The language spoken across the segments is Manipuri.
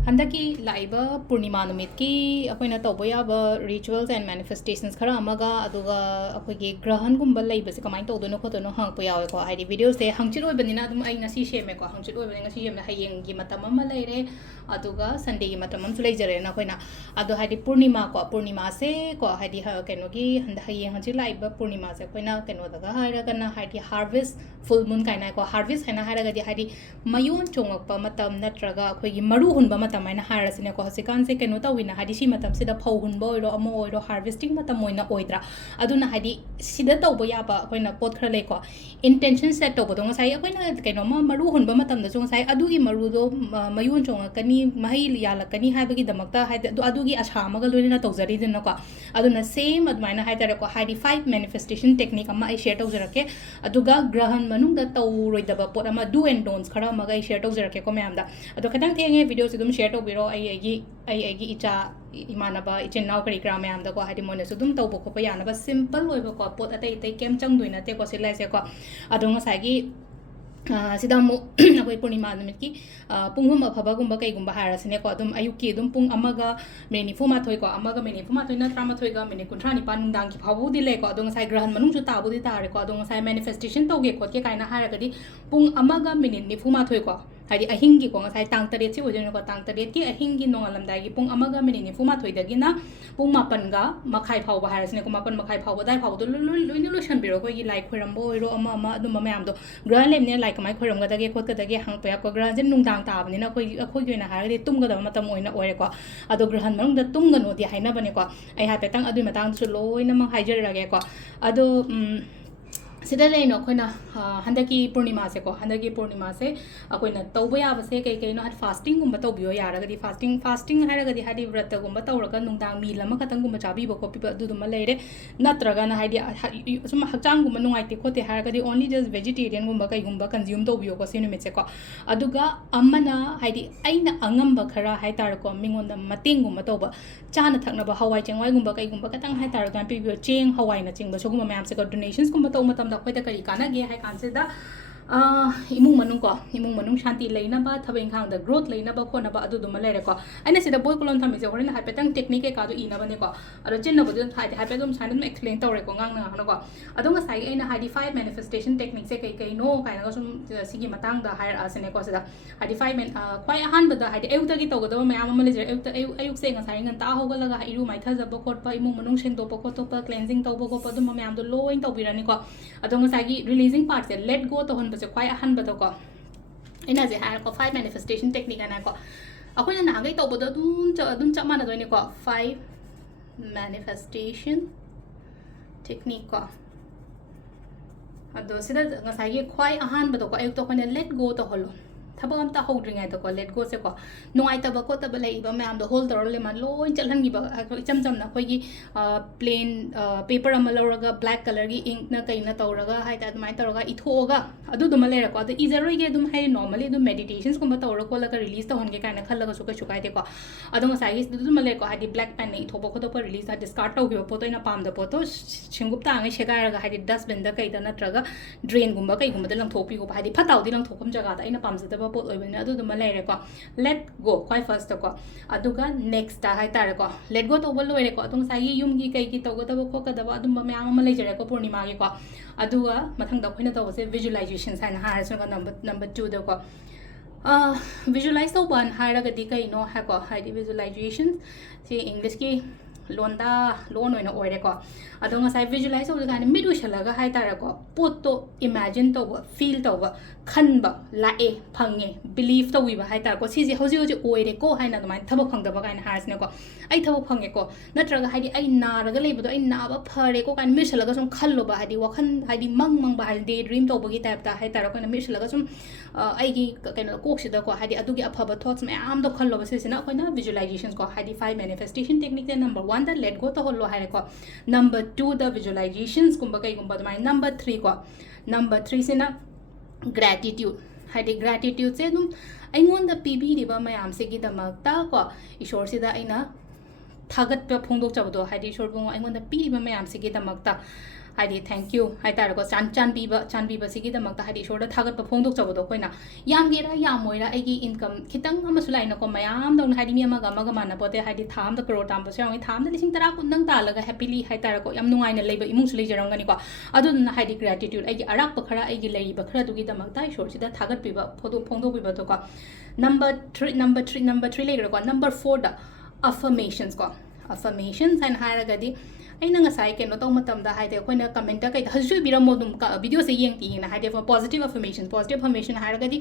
हंदकी लाइबा पूर्णिमा नुमितकी अखोइना तौबो याबा रिचुअल्स एंड मैनिफेस्टेशंस खरा अमगा अदुगा अखोइगी ग्रहन गुंबा लैबसे कमाइन तौदोनो खोतोनो हंगपो यावेको हाइदि वीडियो से हंगचित ओइबनिना अदुम आई ngasi सेमेको हंगचित ओइबनि ngasi सेमना हयेंगी मतम अमा लैरे अदुगा संडे की मतम अमसु लैजरेना अखोइना अदो हाइदि पूर्णिमा से को हाइदि कैनोगी हंदा हयेंग हंगचित लाइबा पूर्णिमा से अखोइना कैनोदगा हाइरागना हाइदि हार्वेस्ट फुल मून काइना को हार्वेस्ट हैना हाइरागदि हाइदि मयून चोंगकपा मतम नत्रगा अखोइगी मरु हुनबा मतम आइना हाइरासिने को हसिकान से कैनो तविना हाइदि सी मतम सिदा फौ हुनबा ओइरो अमो ओइरो हार्वेस्टिंग मतम ओइना ओइद्रा अदुना हाइदि सिदा तौबो याबा अखोइना पोत खरा लेको इंटेंशन सेट तौबदो ngasai अखोइना कैनो मरु हुनबा मतम दसो ngasai अदुगी मरुदो मयून चोंगकनी महै यालकनी हाइबगी दमकता हाइदि अदुगी आशा अमगा लोइना तौजरिदिनको अदुना सेम अदुमाइना हाइदारेको हाइदि 5 मैनिफेस्टेशन टेक्निक अमा आई शेयर तौजरके अदुगा ग्रहन मनुंगदा तौरोइदबा पोत अमा डू एंड डोंट्स खरा अमगा आई शेयर तौजरके को मैमदा अदो खतंग थेंगे वीडियो से दुम शेयर तौबिरो आई इचा इमानबा इचिन नाउ करी क्रा मैमदा को हाइदि मोने सुदुम तौबो खोपा यानबा सिंपल ओइबा को पोत अतै अतै केम चंगदुइना ते को सिलाइसे को अदो ngasai सिदा मु अखोइ पूर्णिमा नुमितकी पुंगुम अफबगुम्बा कैगुम्बा हारसिने को अदुम अयुकी अदुम पुंग अमगा मिनिट निफुमाथोय को अमगा मिनिट निफुमाथोय ना त्रामाथोय गा मिनिट कुंथ्रा निपान नुंदांग की फाबुदि ले को अदो ngasai ग्रहण मनुंगसु ताबुदि तारे को अदो ngasai मैनिफेस्टेशन तौगे को के काइना हारगदि पुंग अमगा मिनिट निफुमाथोय को हाइदि अहिंगी को ngasai तांग तरेत सि ओजन को तांग तरेत की अहिंगी नोंगालमदागी पुंग अमगा मिनिट निफुमाथोय दगिना पुंग मापनगा मखाइ फावबा हारसिने को मापन मखाइ फावबा दाइ फावदो लोइनो लोशन बिरो को इ लाइक खोरमबो ओइरो अमा अमा अदुम मयामदो ग्रहण लेमने लाइक कमाइ खोरमगदगे खोतकदगे हंगपया को ग्रहण जे नुंदांग ताबनिना अखोइ ओइना हारगदि तुमगदब मतम ओइना ओइरेको अदो ग्रहण मनुंगदा तुमगनोदि हाइनाबने को आई हापेतंग अदुइ मतंगसु लोइना म हाइजरगे को अदो सिदा लेनो अखोइना हंदकी पूर्णिमा से को हंदकी पूर्णिमा से अखोइना तौबो याबसे कई कई नो फास्टिंग गुम्बा तौबियो यारगदि फास्टिंग हाइरगदि हाइदि व्रत गुम्बा तौरगा नुंदांग मील अमा खतंग गुम्बा चाबीबो कोपिबा अदुदुमा लेरे नत्रगा ना हाइदि सुम हचांग गुम्बा नुंगाइते खोते हाइरगदि ओनली जस्ट वेजिटेरियन गुम्बा कई गुम्बा कंज्यूम तौबियो को सिनुमित से को अदुगा अमना हाइदि आइना अंगंबा खरा हाइतार को मिंगोंदा मतेंग गुम्बा तौबा चाना थकनबा हवाई चेंगवाई गुम्बा कई गुम्बा खतंग हाइतार गान पिबियो चेंग हवाई ना चिंगबा सोगुम्बा मैम से को डोनेशंस गुम्बा तौ मतम अखोइदा करी कानागे हाइ कानसेदा इमुंग मनुंग शांति लेनबा थब इंखांग द ग्रोथ लेनबा खोनबा अदुदुमा लेरेको आइना सिदा बोय कोलोन थमिजे होरन हाइपेतंग टेक्निक के कादु इनबनेको अदो चिन्नबदु हाइदि हाइपेदुम साइनम एक्सप्लेन तौरेको ngang hanoको अदो ngasai aina हाइदि 5 मैनिफेस्टेशन टेक्निक से कई कई नो काइना सुम सिगी मतंग दा हायर आसनेको सिदा हाइदि 5 मैन क्वाइ अहानबदा हाइदि एउतगी तौगदब मयाम अमा लेजर एउक से ngasai nganta होगलगा इरु माइथाजब खोटपा इमुंग मनुंग सेंदोप खोटोपा क्लेंजिंग तौबो खोपा दुम मयाम दो लोइन तौबिरानिको अदो ngasai gi रिलीजिंग पार्ट से लेट गो तो हन क्वाइ अहनबदो को इना जे हायर को 5 मैनिफेस्टेशन टेक्निक आना को अखोइना नागै तौबदो दुम चप मानदोइने को 5 मैनिफेस्टेशन टेक्निक को अदो सिदा ngasai gi क्वाइ अहनबदो को एक तो कोने लेट गो तो होलो थबक अमता होद्रिङै त को लेट गो से को नुङाइतब खोतब लैबा मैम द होल तौर लेमन लोइन चलहनगिबा इचम चमना अखोइगी प्लेन पेपर अमा लौरगा ब्लैक कलर की इंक ना कई ना तौरगा हाइता अदुमाइ तौरगा इथोगा अदुदुमा लेरको अदु इजरोइगे अदुम हाइ नॉर्मली अदुम मेडिटेशंस गुम्बा तौर को लगा रिलीज तौहनगे काइना खल्लगा सु कछु काइदे को अदु ngasai दुदुमा लेको हाइदि ब्लैक पेन नै इथोबा खोतोप रिलीज दा डिस्कार्ड तौगिबा पोतो इना पाम द पोतो सिंगुप्ता आङै सेगारगा हाइदि डस्टबिन दा कइदा नत्रगा ड्रेन गुम्बा कई गुम्बा द लंथोपिगो हाइदि फताउदि लंथोपम जगा दा इना पामजदबा पोत ओइबने अदुदुमा लेरेको लेट गो क्वाइ फर्स्ट को अदुगा नेक्स्ट ता हाइतारे को लेट गो तौबा लोइरेको अदु ngasai युमगी कई की तौगदबा खोकदबा अदुम मैम अमा लेजरेको पूर्णिमा गी को अदुगा मथंग द खोइना तौबसे विजुअलाइजेशन साइन हारसनगा नंबर 2 द को विजुअलाइज तौबन हारगदि कइनो हाको हाइदि विजुअलाइजेशन से इंग्लिश की लोनदा लोन ओइना ओइरेको अदो ngasai विजुअलाइज तौदगानि मिड उशलगा हाइतारेको पोतो इमेजिन तौबा फील तौबा खनबा लाए फंगे बिलीव तौविबा हाइतारको सिजे हौजि हौजि ओइरेको हाइना दमाइन थबक फंगदबा काइन हारसनेको आई थबक फंगेको नत्रगा हाइदि आई नारगा लेबदो आई नाबा फरेको काइन मिसलगा सुम खल्लोबा हाइदि वखन हाइदि मंगबा हाइदि डे ड्रीम तौबगी टाइपता हाइतारको काइन मिसलगा सुम आइगी कइनो कोक्सिदको हाइदि अदुगी अफबा थॉट्स मयाम दो खल्लोबा सिसिना अखोइना विजुअलाइजेशंस को हाइदि 5 manifestation technique they number 1 the late go तो होलो हाइरेको नंबर 2 द विजुअलाइजेशंस गुम्बा कई गुम्बा दमाइ नंबर 3 को नंबर 3 से ना ग्रेटिट्यूड हाइदि ग्रेटिट्यूड से दुम अइंगोंदा पीबीरिबा मयाम से गिदमक्ता को ईश्वर सिदा अइना थागत पे फोंदोक चबदो हाइदि ईश्वर बुंगो अइंगोंदा पीरिबा मयाम से गिदमक्ता ꯍꯥꯏꯗꯤ ꯊꯦꯡꯛ ꯌꯨ ꯍꯥꯏꯇꯥꯔꯦꯀꯣ ꯆꯥꯟꯕꯤꯕꯁꯤꯒꯤꯗꯃꯛꯇ ꯍꯥꯏꯗꯤ ꯏꯁꯣꯔꯗ ꯊꯥꯒꯠꯄ ꯐꯣꯡꯗꯣꯛꯆꯕꯗꯣ ꯑꯩꯈꯣꯏꯅ ꯌꯥꯝꯒꯦꯔꯥ ꯌꯥꯝꯃꯣꯏꯔꯥ ꯑꯩꯒꯤ ꯏꯟꯀꯝ ꯈꯤꯇꯪ ꯑꯃꯁꯨ ꯂꯥꯛꯏꯅꯀꯣ ꯃꯌꯥꯝꯗꯧꯅ ꯍꯥꯏꯗꯤ ꯃꯤ ꯑꯃꯒ ꯃꯥꯟꯅꯄꯣꯠꯇꯦ ꯍꯥꯏꯗꯤ ꯊꯥ ꯑꯃꯗ ꯀꯔꯣꯔ ꯇꯥꯟꯕꯁꯨ ꯌꯥꯎꯏ ꯊꯥ ꯑꯃꯗ ꯂꯤꯁꯤꯡ 10 ꯀꯨꯟꯗꯪ ꯇꯥꯜꯂꯒ ꯍꯦꯄꯤꯂꯤ ꯍꯥꯏꯇꯥꯔꯦꯀꯣ ꯌꯥꯝ ꯅꯨꯡꯉꯥꯏꯅ ꯂꯩꯕ ꯏꯃꯨꯡꯁꯨ ꯂꯩꯖꯔꯝꯒꯅꯤꯀꯣ ꯑꯗꯨꯗꯨꯅ ꯍꯥꯏꯗꯤ ꯒ꯭ꯔꯦꯇꯤꯇ꯭ꯌꯨꯠ ꯑꯩꯒꯤ ꯑꯔꯥꯛꯄ ꯈꯔ ꯑꯩꯒꯤ ꯂꯩꯔꯤꯕ ꯈꯔꯗꯨꯒꯤꯗꯃꯛꯇ ꯏꯁꯣꯔꯁꯤꯗ ꯊꯥꯒꯠꯄꯤꯕ ꯐꯣꯡꯗꯣꯛꯄꯤꯕꯗꯣꯀꯣ ꯅꯝꯕꯔ 3 ꯂꯩꯈ꯭ꯔꯦꯀꯣ ꯅꯝꯕꯔ 4ꯗ affirmations ko affirmations haina haragadi aina ngasai keno taw matamda haide akoina comment da kai haju biramo dum video se yeng ti na haide positive affirmation haragadi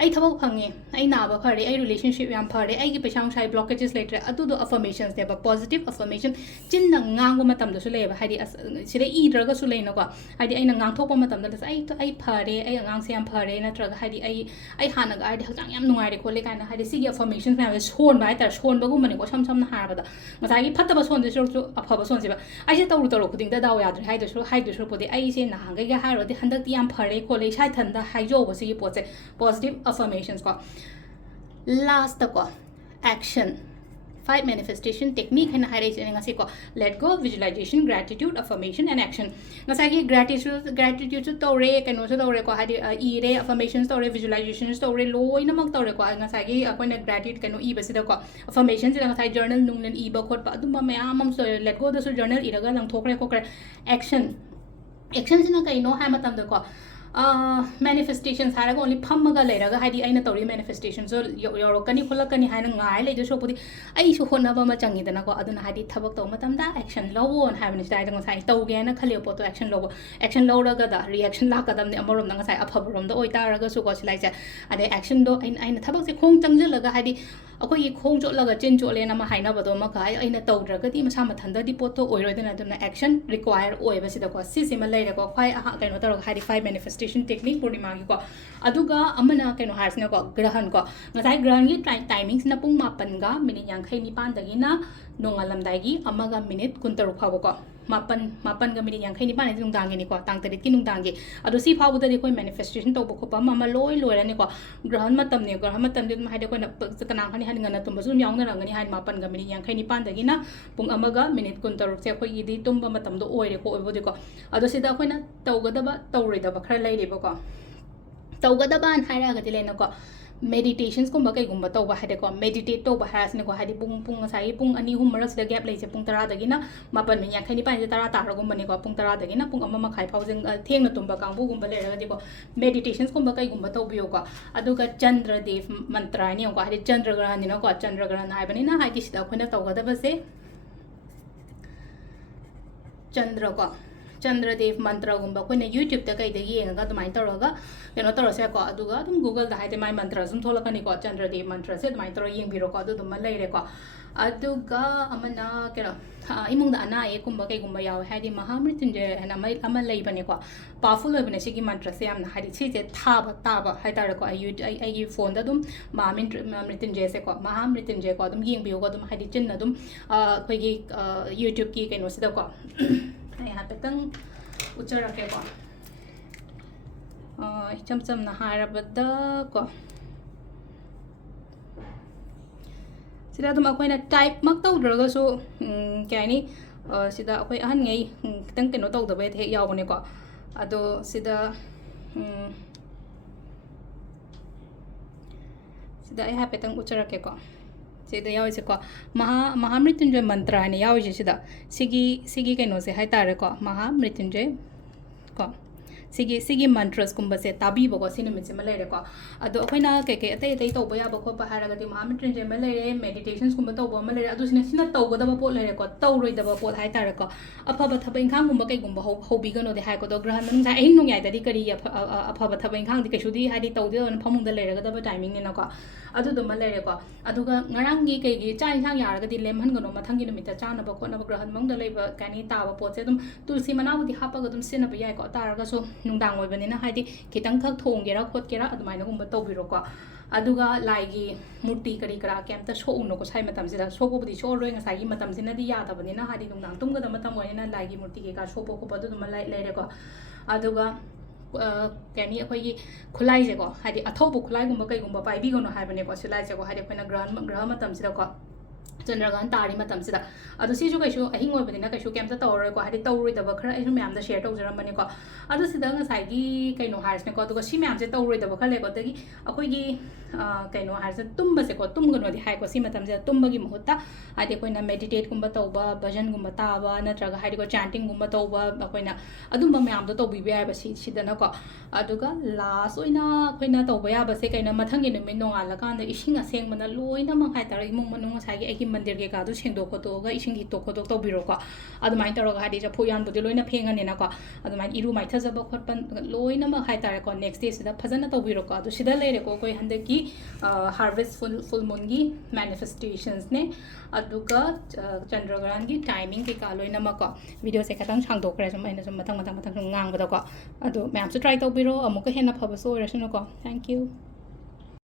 ai thabo phange ai na ba phare ai relationship yam phare ai gi pesang sai blockages later adu do affirmations de ba positive affirmation chin na ngang matam da su le ba haide sire i draga su le na ko haide ai na ngang thok pa matam da ai phare ai ngang se yam phare na traga haide ai hana ga haide hajang yam nungai re khole kana haide sigi affirmations na son ba tar son ba gu mani ko sam na har ba da ngasai gi phatta ba son de su afaba son se ba ai se tawru khuding da daw ya dre haide su podi ai se na hang ga ha ro de handak ti yam phare khole sai than da hai jo ba sigi pot se positive affirmations ko last ko action 5 manifestation technique and high ngasi ko let go visualization gratitude affirmation and action ngasa gi gratitude to re kano so to re ko hadi e re affirmations to re visualizations to re loi namak to re ko ngasa gi akoina gratitude kano e basida ko affirmations ila ngasa journal nunglen e ba khot pa adum ma am so let go da so journal iraga lang thokre ko action sina kai no ha matam da ko manifestations haraga only phammaga leiraga haidi aina tori manifestations so yorokani khulakani haina ngai le jo sopudi ai su honna ba ma changi dana ko aduna haidi thabak to matam da action lowo on having style dang sai to ge na khale poto action low raga da reaction la kadam ne amorom dang sai aphaborom da oita raga su ko silai cha ade action do aina thabak se khong changjalaga haidi akoi gi khong jotlaga chen jotle na ma haina bado ma kai aina tawdraga di masa mathanda di poto oiroidana aduna action require oiba sida ko sisi ma leira ko khai kaino taro haidi 5 manifestation technique Purnima gi ko aduga amana kaino harsna ko grahan ko ngasai grahan gi timings na pung 8 ga minute 59 dagi na nongalamdai gi amaga minute 16 phawo ko 8 ga minute 59 ni nungdang gi ni ko tang tarit ki nungdang gi adu si phawo da koi manifestation to bo ko pa mama loi rani ko grahan matam de ma haide ko na kana khani han ngana tumba zum yaung na rangani han 8 ga minute 59 dagi na pung amaga minute 16 se khoi gi di tumba matam do oire ko oibo de ko adu sida khoi na tawgadaba tawroidaba khara leirebo ko tawgadaba an haira ga dilena ko meditations ko makai gumba to ba hade ko meditate to ba has ne ko hadi pung sai pung ani hum marak sida gap lai se pung 10 dagi na mapan min yakhani pa je 10 tar gumba ne ko pung 10 dagi na pung amma makhai phaujeng theng na tumba kangbu gumba le ra ko meditations ko makai gumba to biyo ko aduga chandra dev mantra ni ko hadi chandra grahan ni ko chandra grahan hai bani na hadi sida khona to ga da ba se Chandradev mantra gumba koina YouTube ta kai da yenga dumai toroga keno torose ko aduga dum Google da haite mai mantra sum tholakani ko Chandradev mantra se dumai toro yeng biro ko adu dum leire ko aduga amana keno imung da ana e kumba kai gumba yaw haidi mahamrityunjay hana mai ama leibane ko powerful lebane sigi mantra se amna haidi chi je taba haitare ko ai phone da dum mahamrityunjay se ko mahamrityunjay ko dum yeng biyo ko dum haidi chin na dum khoi gi YouTube ki keno sida ko यहाँ पे तंग उच्चार रखे को चमचम ना हारा बद्दा को सिदा तुम अकोई ना टाइप मक तो उधर सो क्या है नी सिदा अकोई अहन गई तंग के नो तो उधर बैठे याव बने को अदो सिदा यहाँ पे तंग उच्चार रखे को सिदा याव इसे को महामृत्युंजय मंत्र है याव इसे सिदा सिगी कहीं से है तारे को महामृत्युंजय को सिगी मंत्रस कुंभ से ताबी बको सिनेमित से मले रे को अदो अखोइना के अतै तो बया बको पहारगति महामृत्युंजय मले रे मेडिटेशंस कुंभ तो मले रे अदु सिना तौगदब पोट ले रे को तौरोइदब पोट है तारे को अफब थब इंखांग कुंभ कै कुंभ होबिगनो दे हाय को तो ग्रहण नंग जाय हिंग नुयाय दि करी अफब थब इंखांग दि कैसुदी हादि तौदे फमुंग द लेरगदब टाइमिंग ने को अदु दम लेरे को अदुगा ngaranggi kaigi cha insang yaragadi lemhangano mathangi numita chanaba khonaba grahan mangda leiba kani tawa potse dum tulsi manawdi hapaga dum sinaba yai ko taraga so nungdang oibani na haidi kitang khak thonggera khotkera adumaina gumba tobiro ko aduga laigi murti kari kara kemta so uno ko sai matam sida so ko budi so roi ngasai gi matam sina di yada bani na haidi nungdang tumga da matam oina laigi murti ke ka so ko padu dum leire ko aduga कैनी अखोई खुलाई से को हादि अथौब खुलाई गुंबा कई गुंबा पाइबी गनो हाइबने को सिलाई से को हादि अखोइना ग्रह मतम सिदा को ꯆꯟꯗ꯭ꯔꯒ꯭ꯔꯍꯟ ꯇꯥꯔꯤ ꯃꯇꯝꯁꯤꯗ ꯑꯗꯣ ꯁꯤꯁꯨ ꯀꯩꯁꯨ ꯑꯍꯤꯡ ꯑꯣꯏꯕꯅꯤꯅ ꯀꯩꯁꯨ ꯀꯩꯝꯇ ꯇꯧꯔꯔꯣꯏꯀꯣ ꯍꯥꯏꯗꯤ ꯇꯧꯔꯣꯏꯗꯕ ꯈꯔ ꯑꯩꯁꯨ ꯃꯌꯥꯝꯗ ꯁꯦꯌꯔ ꯇꯧꯖꯔꯝꯕꯅꯤꯀꯣ ꯑꯗꯣ ꯁꯤꯗ ꯉꯁꯥꯏꯒꯤ ꯀꯩꯅꯣ ꯍꯥꯏꯔꯤꯁꯤꯅꯦꯀꯣ ꯑꯗꯨꯒ ꯁꯤ ꯃꯌꯥꯝꯁꯦ ꯇꯧꯔꯣꯏꯗꯕ ꯈꯔ ꯂꯩꯀꯣ ꯑꯗꯒꯤ ꯑꯩꯈꯣꯏꯒꯤ ꯀꯩꯅꯣ ꯍꯥꯏꯔꯤꯁꯦ ꯇꯨꯝꯕꯁꯦꯀꯣ ꯇꯨꯝꯒꯅꯣꯗꯤ ꯍꯥꯏꯀꯣ ꯁꯤ ꯃꯇꯝꯁꯤꯗ ꯇꯨꯝꯕꯒꯤ ꯃꯍꯨꯠꯇ ꯍꯥꯏꯗꯤ ꯑꯩꯈꯣꯏꯅ ꯃꯦꯗꯤꯇꯦꯠꯀꯨꯝꯕ ꯇꯧꯕ ꯚꯖꯟꯒꯨꯝꯕ ꯇꯥꯕ ꯅꯠꯇ꯭ꯔꯒ ꯍꯥꯏꯗꯤꯀꯣ ꯆꯥꯟꯇꯤꯡꯒꯨꯝꯕ ꯇꯧꯕ ꯑꯩꯈꯣꯏꯅ ꯑꯗꯨꯝꯕ ꯃꯌꯥꯝꯗꯣ ꯇꯧꯕꯤꯕ ꯌꯥꯏꯕ ꯁꯤꯗꯅꯀꯣ ꯑꯗꯨꯒ ꯂꯥꯁ ꯑꯣꯏꯅ ꯑꯩꯈꯣꯏꯅ ꯇꯧꯕ ꯌꯥꯕꯁꯦ ꯀꯩꯅꯣ ꯃꯊꯪꯒꯤ ꯅꯨꯃꯤꯠ ꯅꯣꯡꯉꯥꯜꯂꯀꯥꯟꯗ ꯏꯁꯤꯡ ꯑꯁꯦꯡꯕꯅ ꯂꯣꯏꯅꯃꯛ ꯍꯥꯏꯇꯥꯔꯦ ꯏꯃꯨꯡ ꯃꯅꯨꯡ ꯉꯁꯥꯏꯒꯤ ꯑꯩꯒꯤ ꯃꯟꯗꯤꯔ ꯀꯩꯀꯥꯗꯣ ꯁꯦꯡꯗꯣꯛ ꯈꯣꯠꯇꯣꯛꯑꯒ ꯏꯁꯤꯡ ꯍꯤꯠꯇꯣꯛ ꯈꯣꯠꯇꯣꯛ ꯇꯧꯕꯤꯔꯣꯀꯣ ꯑꯗꯨꯃꯥꯏꯅ ꯇꯧꯔꯒ ꯍꯥꯏꯗꯤ ꯆꯐꯨ ꯎꯌꯥꯟꯕꯨꯗꯤ ꯂꯣꯏꯅ ꯐꯦꯡꯉꯅꯤꯅꯀꯣ ꯑꯗꯨꯃꯥꯏꯅ ꯏꯔꯨ ꯃꯥꯏꯊꯖꯕ ꯈꯣꯠꯄ ꯂꯣꯏꯅꯃꯛ ꯍꯥꯏꯇꯥꯔꯦꯀꯣ ꯅꯦꯛꯁ ꯗꯦꯁꯤꯗ ꯐꯖꯅ ꯇꯧꯕꯤꯔꯣꯀꯣ ꯑꯗꯣ ꯁꯤꯗ ꯂꯩꯔꯦꯀꯣ ꯑꯩꯈꯣꯏ ꯍꯟꯗꯛꯀꯤ ꯍꯥꯔꯚꯦꯁ ꯐꯨꯜ ꯃꯨꯟꯒꯤ ꯃꯦꯅꯤꯐꯦꯁꯇꯦꯁꯟꯁꯅꯦ ꯑꯗꯨꯒ ꯆꯟꯗ꯭ꯔꯒ꯭ꯔꯍꯟꯒꯤ ꯇꯥꯏꯃꯤꯡ ꯀꯩꯀꯥ ꯂꯣꯏꯅꯃꯛꯀꯣ ꯚꯤꯗꯤꯑꯣꯁꯦ ꯈꯤꯇꯪ ꯁꯥꯡꯗꯣꯛꯈ꯭ꯔꯦ ꯁꯨꯝ ꯑꯩꯅ ꯁꯨꯝ ꯃꯊꯪ ꯁꯨꯝ ꯉꯥꯡꯕꯗꯀꯣ ꯑꯗꯣ ꯃꯌꯥꯝꯁꯨ ꯇ꯭ꯔꯥꯏ ꯇꯧꯕꯤꯔꯣ ꯑꯃꯨꯛꯀ ꯍꯦꯟꯅ ꯐꯕꯁꯨ ꯑꯣꯏꯔꯁꯅꯨꯀꯣ ꯊꯦꯡꯛ ꯌꯨ